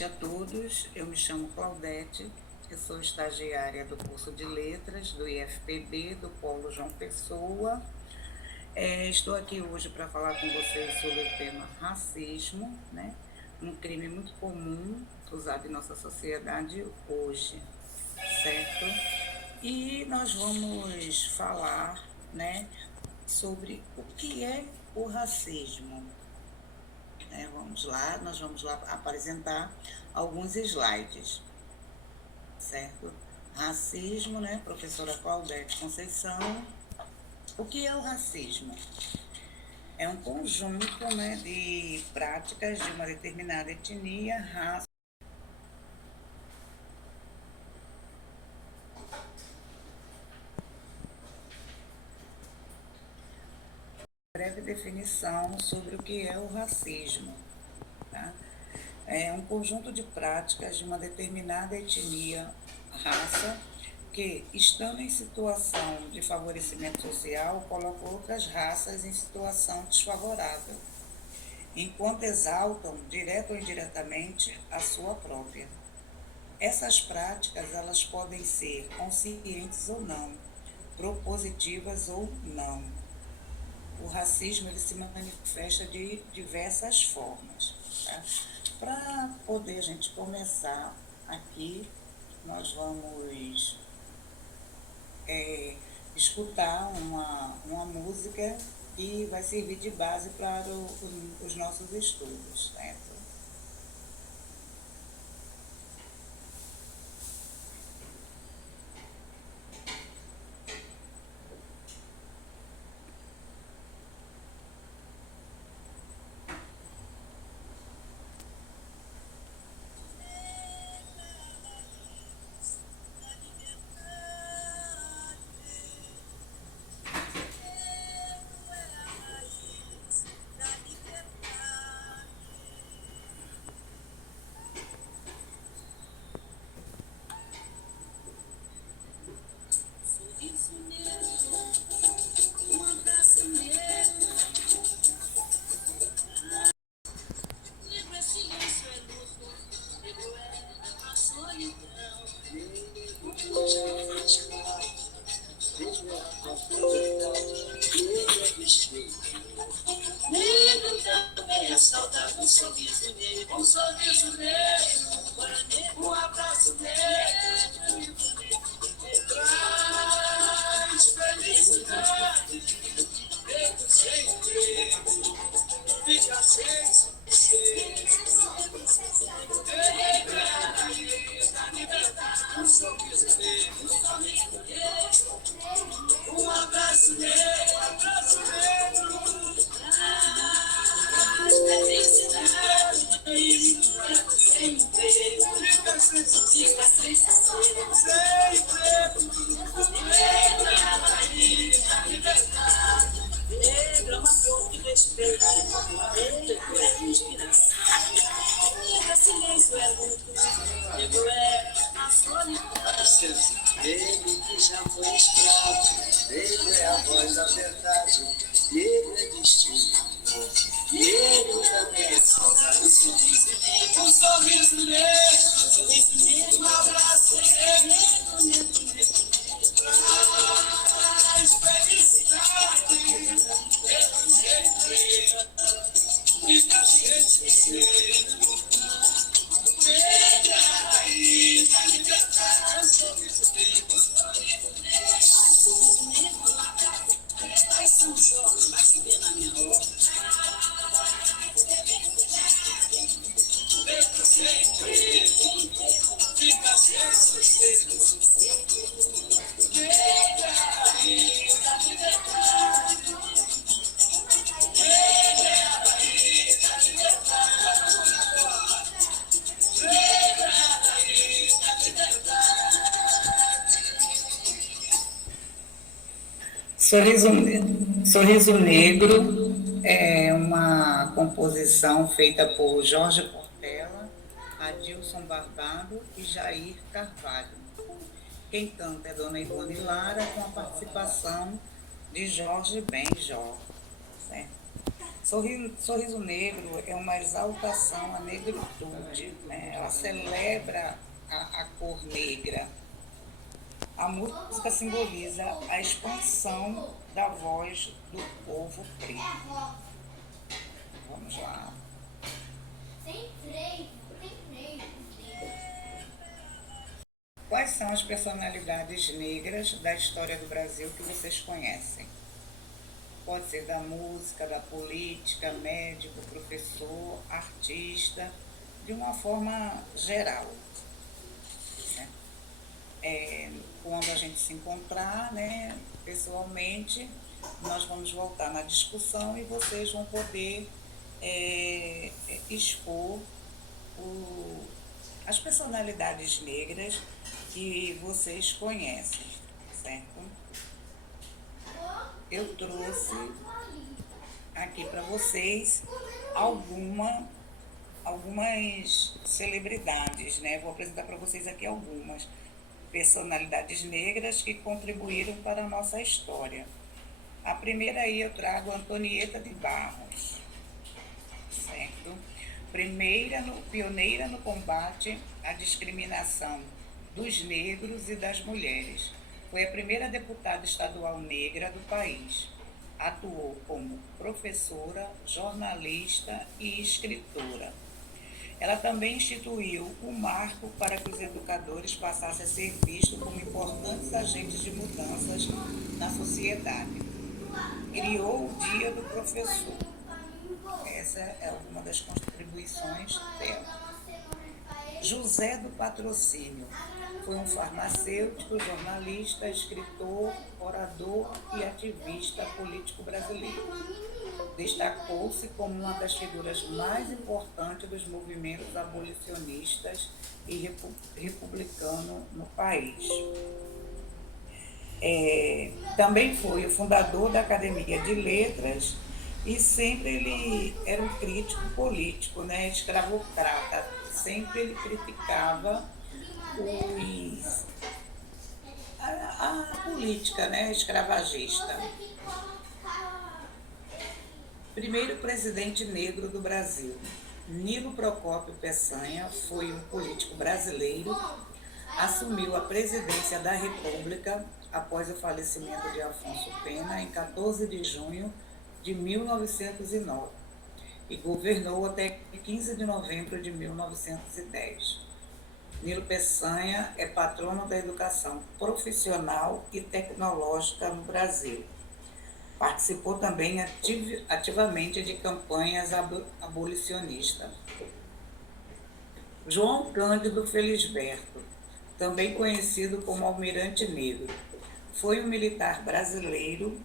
noite a todos, eu me chamo Claudete, eu sou estagiária do curso de Letras do IFPB, do Polo João Pessoa. Estou aqui hoje para falar com vocês sobre o tema racismo, né? Um crime muito comum usado em nossa sociedade hoje, certo? E nós vamos falar, né, sobre o que é o racismo. Vamos lá, nós vamos lá apresentar alguns slides, certo? Racismo, né, professora Claudete Conceição. O que é o racismo? É um conjunto, né, de práticas de uma determinada etnia, raça. Breve definição sobre o que é o racismo, tá? É um conjunto de práticas de uma determinada etnia, raça, que, estando em situação de favorecimento social, colocam outras raças em situação desfavorável, enquanto exaltam, direto ou indiretamente, a sua própria. Essas práticas, elas podem ser conscientes ou não, propositivas ou não. O racismo, ele se manifesta de diversas formas, tá? Para poder a gente começar aqui, nós vamos escutar uma música que vai servir de base para os nossos estudos, certo? Ele que já foi escravo, ele é a voz da verdade, ele é destino, ele também é saudade. Um sorriso negro, um abraço negro, traz felicidade, eu sempre fica cheio. Sorriso Negro é uma composição feita por Jorge Portela, Adilson Barbado e Jair Carvalho. Quem canta é Dona Ivone Lara, com a participação de Jorge Benjor. Certo? Sorriso Negro é uma exaltação à negritude, né? Ela celebra a cor negra. A música simboliza a expansão da voz do povo preto. Vamos lá. Quais são as personalidades negras da história do Brasil que vocês conhecem? Pode ser da música, da política, médico, professor, artista, de uma forma geral. Quando a gente se encontrar, né, pessoalmente, nós vamos voltar na discussão e vocês vão poder expor as personalidades negras que vocês conhecem, certo? Eu trouxe aqui para vocês algumas celebridades, né? Vou apresentar para vocês aqui algumas personalidades negras que contribuíram para a nossa história. A primeira aí eu trago Antonieta de Barros, certo? Pioneira no combate à discriminação dos negros e das mulheres. Foi a primeira deputada estadual negra do país. Atuou como professora, jornalista e escritora. Ela também instituiu um marco para que os educadores passassem a ser vistos como importantes agentes de mudanças na sociedade. Criou o Dia do Professor. Essa é uma das contribuições dela. José do Patrocínio foi um farmacêutico, jornalista, escritor, orador e ativista político brasileiro. Destacou-se como uma das figuras mais importantes dos movimentos abolicionistas e republicano no país. Também foi o fundador da Academia de Letras e sempre ele era um crítico político, né, escravocrata. Sempre ele criticava a política, né, escravagista. Primeiro presidente negro do Brasil. Nilo Procópio Peçanha foi um político brasileiro, assumiu a presidência da República após o falecimento de Afonso Pena em 14 de junho de 1909 e governou até 15 de novembro de 1910. Nilo Peçanha é patrono da educação profissional e tecnológica no Brasil. Participou também ativamente de campanhas abolicionistas. João Cândido Felisberto, também conhecido como Almirante Negro, foi um militar brasileiro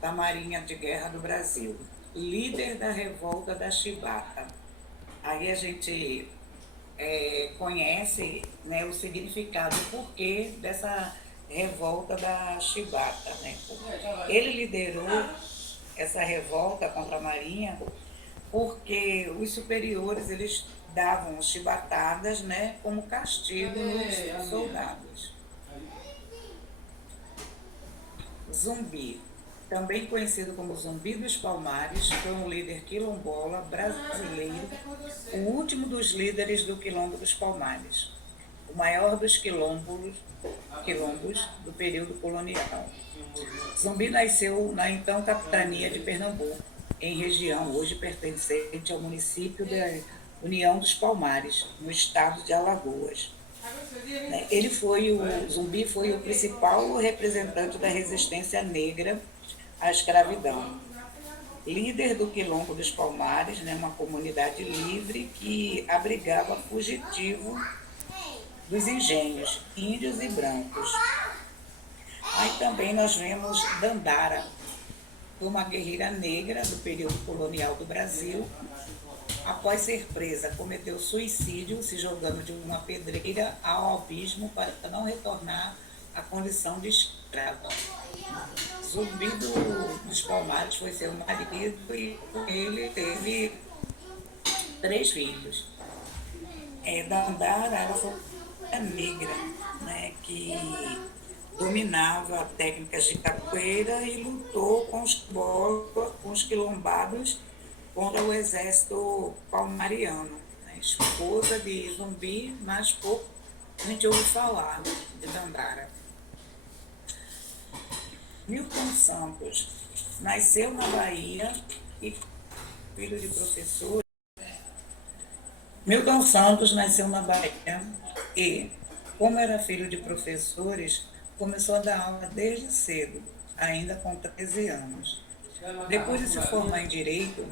da Marinha de Guerra do Brasil, líder da revolta da Chibata. Aí a gente conhece, né, o significado, o porquê dessa revolta da Chibata, né? Ele liderou essa revolta contra a Marinha porque os superiores eles davam chibatadas, né, como castigo nos soldados. Zumbi, também conhecido como Zumbi dos Palmares, foi um líder quilombola brasileiro, o último dos líderes do Quilombo dos Palmares, o maior dos quilombos do período colonial. Zumbi nasceu na então capitania de Pernambuco, em região hoje pertencente ao município da União dos Palmares, no estado de Alagoas. Zumbi foi o principal representante da resistência negra à escravidão. Líder do Quilombo dos Palmares, né, uma comunidade livre que abrigava fugitivos dos engenhos, índios e brancos. Aí também nós vemos Dandara, uma guerreira negra do período colonial do Brasil. Após ser presa, cometeu suicídio se jogando de uma pedreira ao abismo para não retornar à condição de escrava. Zumbi dos Palmares foi seu marido e com ele teve 3 filhos. Dandara, ela foi uma negra, né, que dominava técnicas de capoeira e lutou com os quilombados contra o exército palmariano, né? Esposa de Zumbi, mas pouco a gente ouve falar de Dandara. Milton Santos nasceu na Bahia e filho de professor. Milton Santos nasceu na Bahia e, como era filho de professores, começou a dar aula desde cedo, ainda com 13 anos. Depois de se formar em Direito,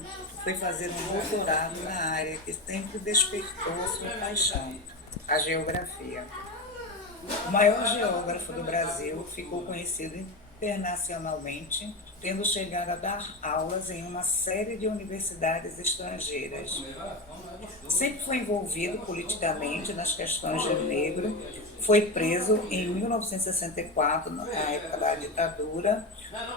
foi fazer um doutorado na área que sempre despertou sua paixão, a geografia. O maior geógrafo do Brasil ficou conhecido internacionalmente, tendo chegado a dar aulas em uma série de universidades estrangeiras. Sempre foi envolvido politicamente nas questões de negro, foi preso em 1964, na época da ditadura,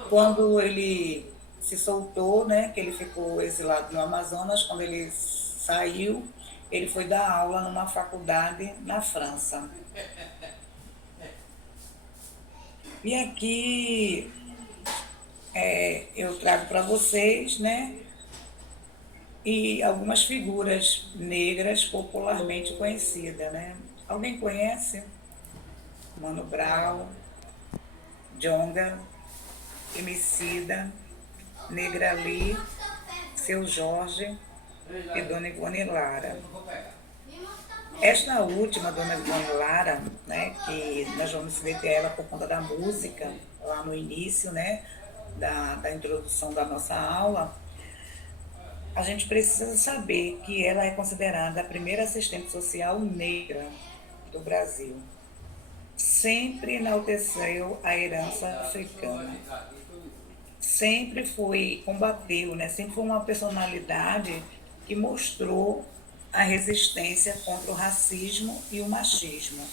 quando ele se soltou, né, que ele ficou exilado no Amazonas. Quando ele saiu, ele foi dar aula numa faculdade na França. E aqui eu trago para vocês, né, e algumas figuras negras popularmente conhecidas, né? Alguém conhece? Mano Brown, Djonga, Emicida, Negra Lee, Seu Jorge e Dona Ivone Lara. Esta última, Dona Ivone Lara, né, que nós vamos se deter ela por conta da música, lá no início, né, da introdução da nossa aula, a gente precisa saber que ela é considerada a primeira assistente social negra do Brasil. Sempre enalteceu a herança africana. Sempre combateu, né? Sempre foi uma personalidade que mostrou a resistência contra o racismo e o machismo.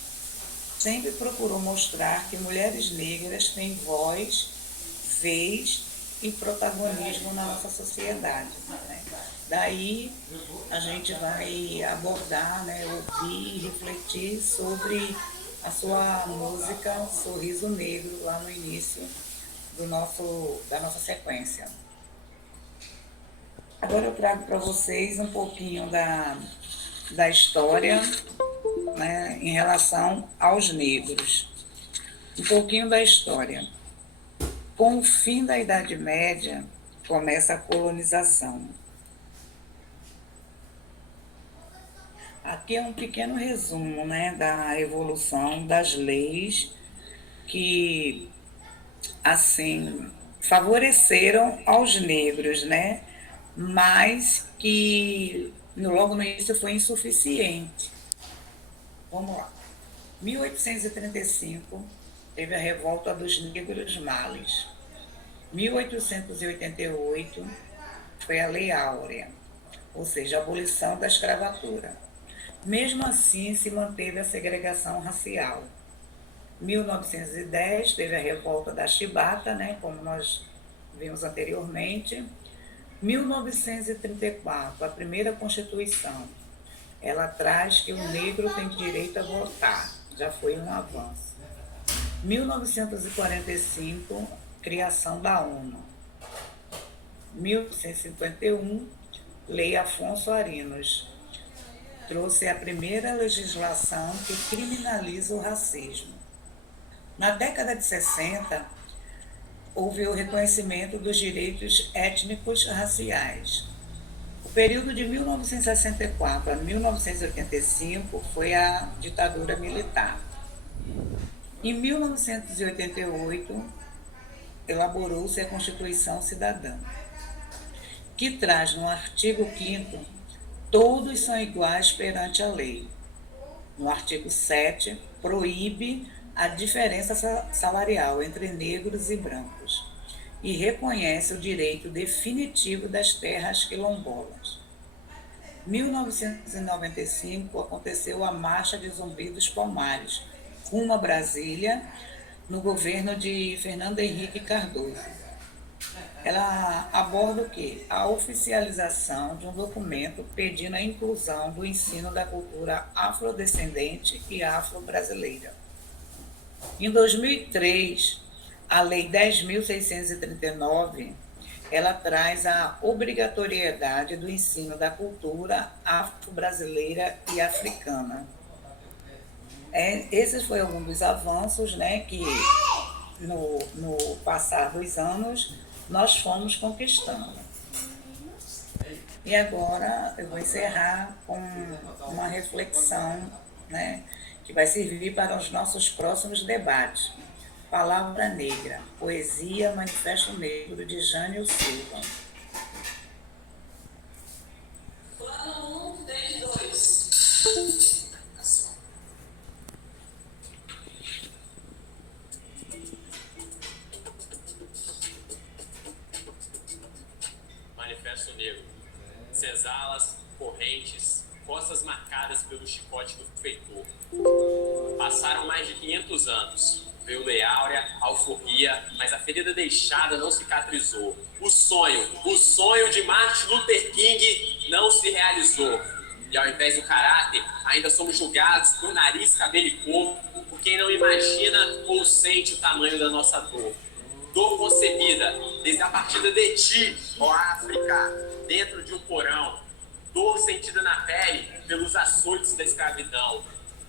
Sempre procurou mostrar que mulheres negras têm voz, vez e protagonismo na nossa sociedade, né? Daí a gente vai abordar, né, ouvir e refletir sobre a sua música Sorriso Negro, lá no início da nossa sequência. Agora eu trago para vocês um pouquinho da história, né, em relação aos negros. Um pouquinho da história. Com o fim da Idade Média, começa a colonização. Aqui é um pequeno resumo, né, da evolução das leis que, assim, favoreceram aos negros, né, mas que logo no início foi insuficiente. Vamos lá. 1835, teve a revolta dos negros males. 1888 foi a Lei Áurea, ou seja, a abolição da escravatura. Mesmo assim, se manteve a segregação racial. 1910 teve a revolta da Chibata, né, como nós vimos anteriormente. 1934, a primeira Constituição, ela traz que o negro tem direito a votar, já foi um avanço. 1945, criação da ONU. 1951, Lei Afonso Arinos, trouxe a primeira legislação que criminaliza o racismo. Na década de 60, houve o reconhecimento dos direitos étnicos raciais. O período de 1964 a 1985 foi a ditadura militar. Em 1988, elaborou-se a Constituição Cidadã, que traz no artigo 5º todos são iguais perante a lei. No artigo 7, proíbe a diferença salarial entre negros e brancos e reconhece o direito definitivo das terras quilombolas. Em 1995, aconteceu a Marcha de Zumbi dos Palmares, rumo a Brasília, no governo de Fernando Henrique Cardoso. Ela aborda o quê? A oficialização de um documento pedindo a inclusão do ensino da cultura afrodescendente e afro-brasileira. Em 2003, a Lei 10.639, ela traz a obrigatoriedade do ensino da cultura afro-brasileira e africana. Esse foi um dos avanços, né, que no passar dos anos nós fomos conquistando. E agora eu vou encerrar com uma reflexão, né, que vai servir para os nossos próximos debates. Palavra Negra, Poesia Manifesto Negro, de Jânio Silva. Manifesto Negro. Senzalas, correntes, costas marcadas pelo chicote do feitor. Passaram mais de 500 anos. Veio Lei Áurea, alforria, mas a ferida deixada não cicatrizou. O sonho de Martin Luther King não se realizou. E ao invés do caráter, ainda somos julgados por nariz, cabelo e cor, por quem não imagina ou sente o tamanho da nossa dor. Dor concebida desde a partida de ti, ó África, dentro de um porão. Dor sentida na pele pelos açoites da escravidão.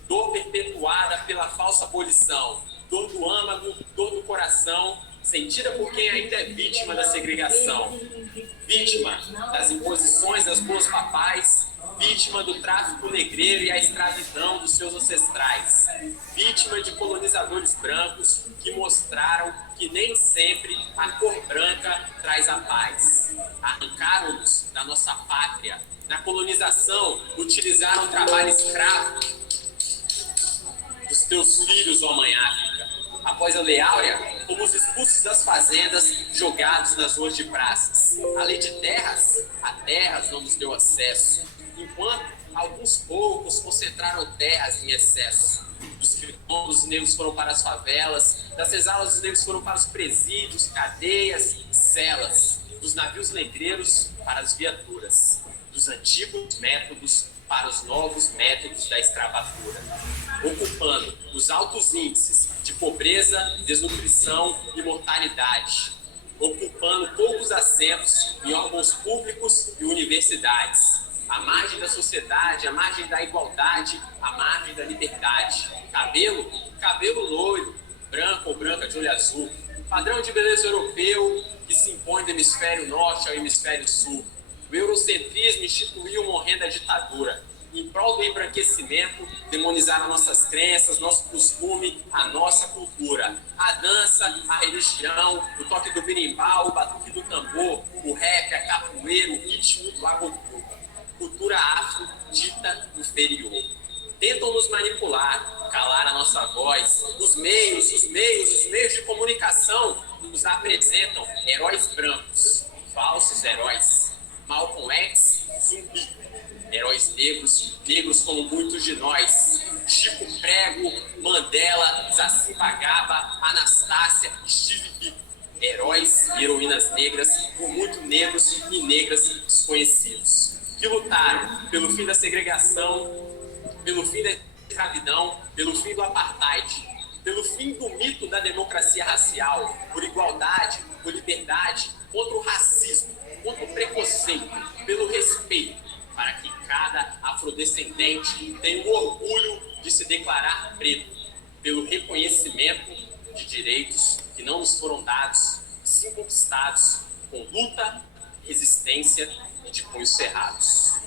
Dor perpetuada pela falsa abolição. Dor do âmago, dor do coração, sentida por quem ainda é vítima da segregação. Vítima das imposições das boas papais, vítima do tráfico negreiro e a escravidão dos seus ancestrais, vítima de colonizadores brancos que mostraram que nem sempre a cor branca traz a paz. Arrancaram-nos da nossa pátria. Na colonização, utilizaram o trabalho escravo dos teus filhos, ó Mãe África. Após a Lei Áurea, fomos expulsos das fazendas, jogados nas ruas de praças. A lei de terras, a terras não nos deu acesso, enquanto alguns poucos concentraram terras em excesso. Dos quilômetros, os negros foram para as favelas, das senzalas, os negros foram para os presídios, cadeias, celas, dos navios negreiros para as viaturas, dos antigos métodos para os novos métodos da escravatura, ocupando os altos índices de pobreza, desnutrição e mortalidade, ocupando poucos assentos em órgãos públicos e universidades, à margem da sociedade, à margem da igualdade, à margem da liberdade. Cabelo loiro, branco ou branca de olho azul, padrão de beleza europeu que se impõe do hemisfério norte ao hemisfério sul. O eurocentrismo instituiu uma horrenda ditadura. Em prol do embranquecimento, demonizaram nossas crenças, nosso costume, a nossa cultura. A dança, a religião, o toque do berimbau, o batuque do tambor, o rap, a capoeira, o ritmo do agotuba. Cultura afro dita inferior. Tentam nos manipular, calar a nossa voz. Os meios de comunicação nos apresentam heróis brancos, falsos heróis. Malcolm X, zumbi. Heróis negros como muitos de nós. Chico Prego, Mandela, Saci Bagaba, Anastácia, Steve Biko. Heróis e heroínas negras por muito negros e negras desconhecidos. Que lutaram pelo fim da segregação, pelo fim da escravidão, pelo fim do apartheid, pelo fim do mito da democracia racial, por igualdade, por liberdade, contra o racismo, contra o preconceito, pelo respeito, para que cada afrodescendente tenha o orgulho de se declarar preto, pelo reconhecimento de direitos que não nos foram dados, sim conquistados com luta, resistência e de punhos cerrados.